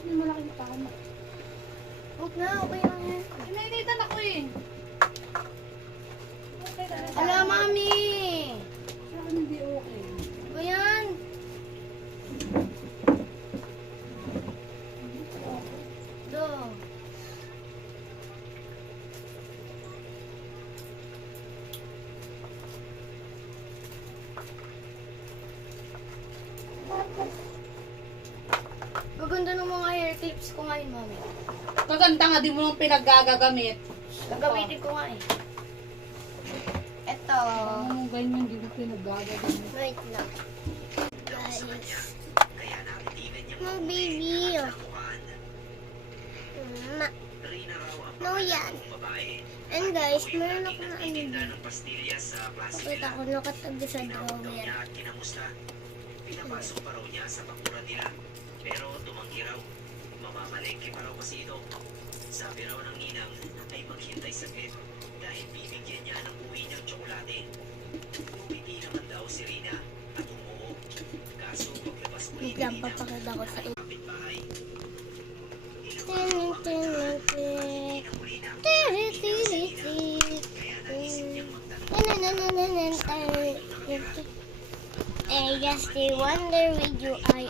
Tapos may malaking tama. Huwag na, okay lang yan. Inainitan ako eh. Okay ka na. Ala, mami! Sa akin hindi okay. Ba yan? Do. Maganda ng mga hair clips ko ngayon, mami. Kaganda nga, di mo nang pinagagagamit. Gagamitin ko nga eh. Eto. Ang ganyan, di mo pinagagagamit. Wait lang. Guys. No, baby. Ma. No, yan. And guys, meron ako na ano. Pakita ko nakatabi sa drawer. Pinapasok pa raw niya sa bakuran nila. Pero tumanggi raw. Mamamalengke pa raw kasi ito. Sabi raw ng ninang ay maghintay saglit dahil bibigyan niya ng uwi niyang tsokolate. Umiti naman daw si Rina at umuo. Kaso paglabas ko Wait lang, papakita ko sa inyo. kapitbahay. I just wonder with you, I